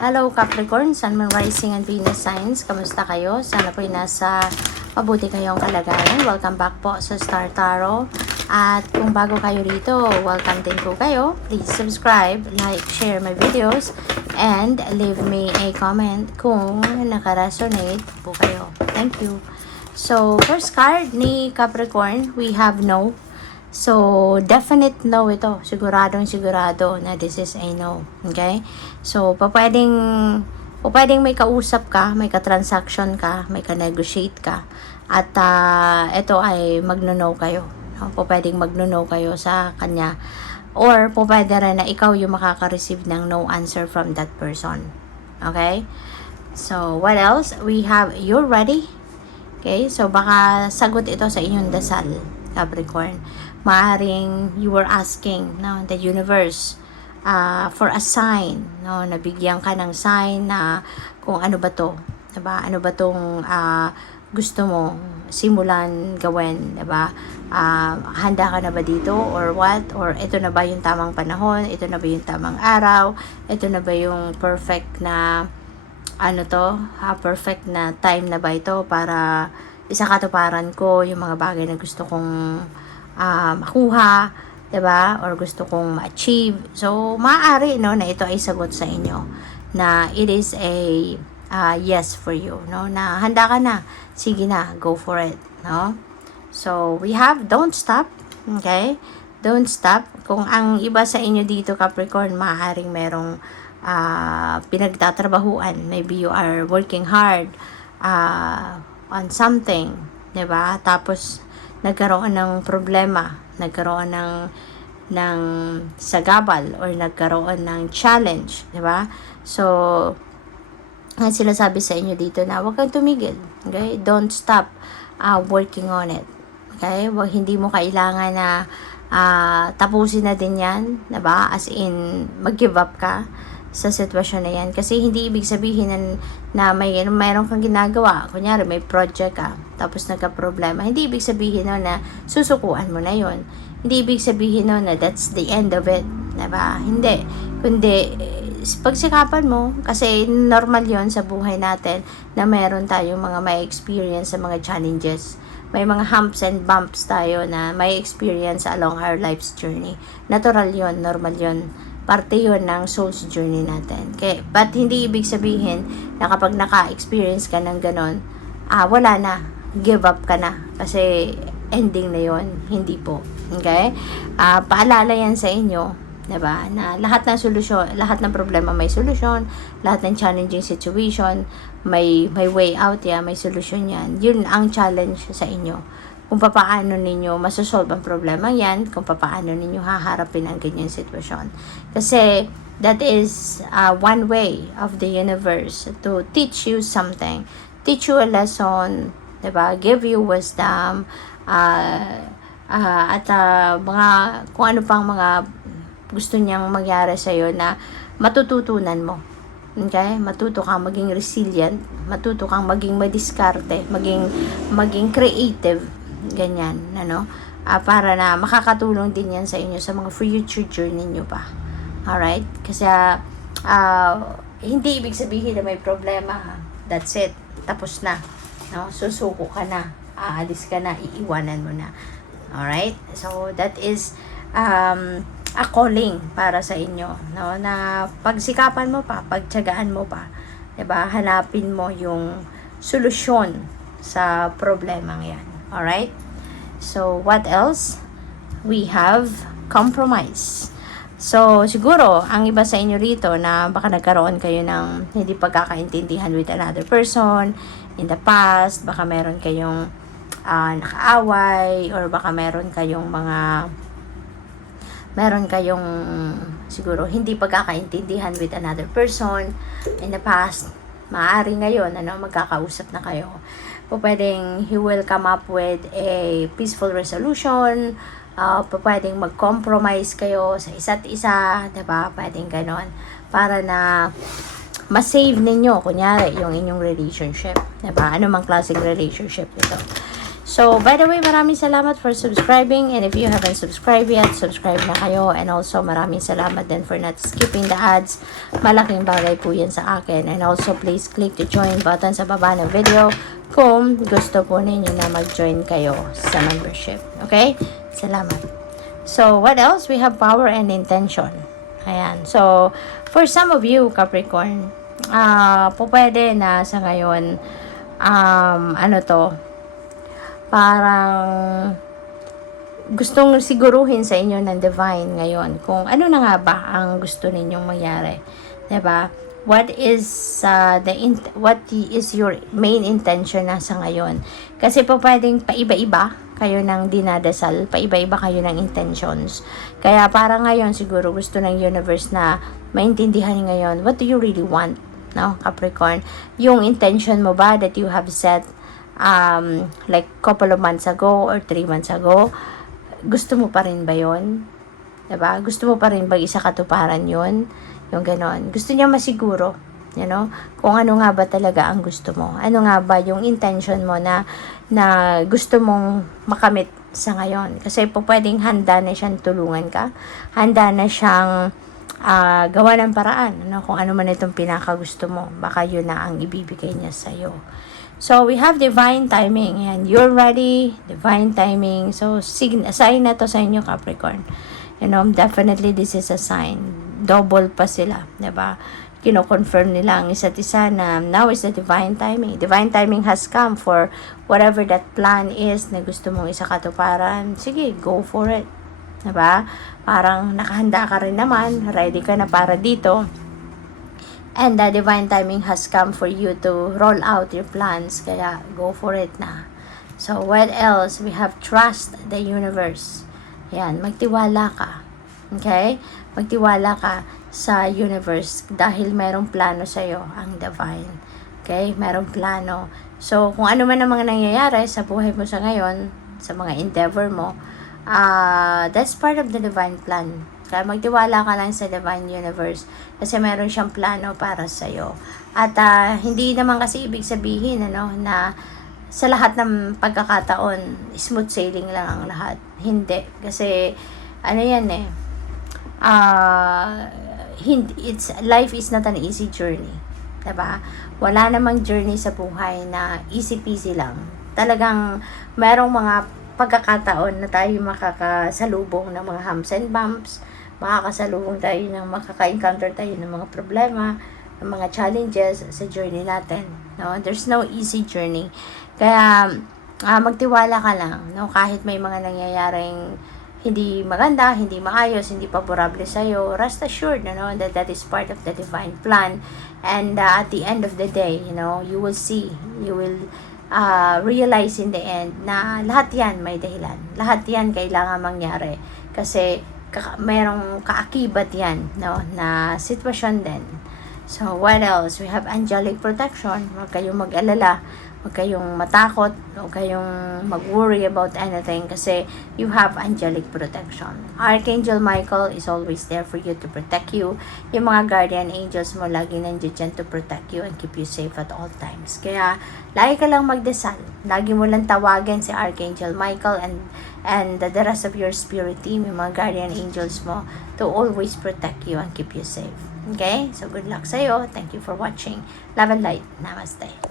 Hello Capricorn, Sun, Moon, Rising and Venus signs. Kamusta kayo? Sana po'y nasa mabuti kayong kalagayan. Welcome back po sa Star Tarot. At kung bago kayo rito, welcome din po kayo. Please subscribe, like, share my videos, and leave me a comment kung nakaresonate po kayo. Thank you. So, first card ni Capricorn, we have no. So, definite no ito. Siguradong sigurado na this is a no. Okay? So, pwedeng may kausap ka, may ka-transaction ka, may ka-negotiate ka. At ito ay magno-no kayo. No? Pwedeng magno-no kayo sa kanya. Or, pwede rin na ikaw yung makaka-receive ng no answer from that person. Okay? So, what else? We have, you're ready? Okay? So, baka sagot ito sa inyong dasal, Capricorn. Maaring you were asking, no, the universe for a sign, no, nabigyan ka ng sign na kung ano ba to, diba? Ano ba tong gusto mo simulan gawin, diba? Handa ka na ba dito or what? Or ito na ba yung tamang panahon? Ito na ba yung tamang araw? Ito na ba yung perfect na perfect na time na ba ito para isakatuparan ko yung mga bagay na gusto kong makuha, diba? Or gusto kong ma-achieve. So, maaari, no, na ito ay sagot sa inyo. Na it is a yes for you, no? Na handa ka na. Sige na, go for it, no? So, we have don't stop, okay? Don't stop. Kung ang iba sa inyo dito, Capricorn, maaaring merong pinagtatrabahuan. Maybe you are working hard on something, diba? Tapos, nagkaroon ng problema, nagkaroon ng sagabal or nagkaroon ng challenge, di ba? So, ang sinasabi sa inyo dito na huwag kang tumigil, okay? Don't stop working on it, okay? Hindi mo kailangan na tapusin na din yan, di ba? As in, mag-give up ka sa sitwasyon na yan. Kasi hindi ibig sabihin na mayroon kang ginagawa. Kunyari, may project ka, tapos nagka-problema. Hindi ibig sabihin na susukuan mo na yon. Hindi ibig sabihin na that's the end of it. Diba? Hindi. Kundi, pagsikapan mo, kasi normal yon sa buhay natin na mayroon tayong mga may experience sa mga challenges. May mga humps and bumps tayo na may experience along our life's journey. Natural yon, normal yon. Parte yun ng soul's journey natin. Okay? But hindi ibig sabihin na kapag naka-experience ka ng ganon, wala na, give up ka na. Kasi ending na yun. Hindi po. Okay? Paalala yan sa inyo, diba? Na lahat ng solusyon, lahat ng problema may solusyon, lahat ng challenging situation, may way out yan, may solusyon yan. Yun ang challenge sa inyo. Kung paano ninyo masosolve ang problema yan, kung paano ninyo haharapin ang ganyan sitwasyon. Kasi that is one way of the universe to teach you something, teach you a lesson, diba? Give you wisdom, at mga kung ano pang mga gusto niyang mangyari sa'yo na matututunan mo. Okay? Matuto kang maging resilient, matuto kang maging madiskarte, maging creative. Ganyan, ano? Para na makakatulong din yan sa inyo sa mga future journey nyo pa. Alright? Kasi hindi ibig sabihin na may problema, ha? That's it. Tapos na. No? Susuko ka na. Aalis ka na. Iiwanan mo na. Alright? So, that is a calling para sa inyo. No? Na pagsikapan mo pa, pagtiyagaan mo pa. Diba? Hanapin mo yung solusyon sa problemang yan. Alright? So, what else? We have compromise. So, siguro, ang iba sa inyo rito na baka nagkaroon kayo ng hindi pagkakaintindihan with another person in the past, baka meron kayong nakaaway, or baka meron kayong siguro hindi pagkakaintindihan with another person in the past. Maaari ngayon, magkakausap na kayo. Pwedeng he will come up with a peaceful resolution. Pwedeng mag-compromise kayo sa isa't isa, diba? Pwedeng ganon. Para na ma-save ninyo, kunyari, yung inyong relationship. Diba? Ano mang klaseng relationship ito. So, by the way, maraming salamat for subscribing. And if you haven't subscribed yet, subscribe na kayo. And also, maraming salamat din for not skipping the ads. Malaking bagay po yan sa akin. And also, please click the join button sa baba ng video kung gusto po ninyo na mag-join kayo sa membership. Okay? Salamat. So, what else? We have power and intention. Ayan. So, for some of you, Capricorn, po pwede na sa ngayon, parang gustong siguruhin sa inyo ng divine ngayon kung ano na nga ba ang gusto ninyong mangyari. 'Di ba? What is your main intention na sa ngayon? Kasi po pwedeng paiba-iba kayo ng dinadasal, paiba-iba kayo ng intentions. Kaya para ngayon siguro gusto ng universe na maintindihan ngayon, what do you really want? No, Capricorn, yung intention mo ba that you have set like couple of months ago or 3 months ago, gusto mo pa rin ba yun? Diba? Gusto mo pa rin ba isa katuparan yun? Yung ganon. Gusto niya masiguro, kung ano nga ba talaga ang gusto mo. Ano nga ba yung intention mo na gusto mong makamit sa ngayon. Kasi po pwedeng handa na siyang tulungan ka. Handa na siyang gawa ng paraan. Kung ano man itong pinakagusto mo. Baka yun na ang ibibigay niya sa'yo. So, we have divine timing. And you're ready. Divine timing. So, sign na to sa inyo, Capricorn. Definitely this is a sign. Double pa sila. Diba? Kino-confirm nila ang isa't isa na now is the divine timing. Divine timing has come for whatever that plan is na gusto mong isakatuparan. Sige, go for it. Diba? Parang nakahanda ka rin naman. Ready ka na para dito. And the divine timing has come for you to roll out your plans. Kaya, go for it na. So, what else? We have trust the universe. Yan, magtiwala ka. Okay? Magtiwala ka sa universe dahil mayroong plano sa'yo ang divine. Okay? Mayroong plano. So, kung ano man ang mga nangyayari sa buhay mo sa ngayon, sa mga endeavor mo, that's part of the divine plan. Kaya magtiwala ka lang sa divine universe kasi meron siyang plano para sa'yo. At hindi naman kasi ibig sabihin na sa lahat ng pagkakataon, smooth sailing lang ang lahat. Hindi. Kasi life is not an easy journey. Diba? Wala namang journey sa buhay na easy peasy lang. Talagang merong mga pagkakataon na tayo makakasalubong ng mga humps and bumps, makakasalubong tayo makaka-encounter tayo ng mga problema, ng mga challenges sa journey natin. No? There's no easy journey. Kaya, magtiwala ka lang. No? Kahit may mga nangyayaring hindi maganda, hindi maayos, hindi paborable sa'yo, rest assured that is part of the divine plan. And at the end of the day, you will see, you will realize in the end na lahat yan may dahilan. Lahat yan kailangan mangyari. Kasi merong kaakibat yan, na sitwasyon din. So, what else? We have angelic protection. Huwag kayong mag-alala. Huwag kayong matakot. Huwag kayong mag-worry about anything kasi you have angelic protection. Archangel Michael is always there for you to protect you. Yung mga guardian angels mo lagi nandiyan dyan to protect you and keep you safe at all times. Kaya, lagi ka lang magdasal. Lagi mo lang tawagan si Archangel Michael and the rest of your spirit team, yung mga guardian angels mo, to always protect you and keep you safe. Okay? So, good luck sa'yo. Thank you for watching. Love and light. Namaste.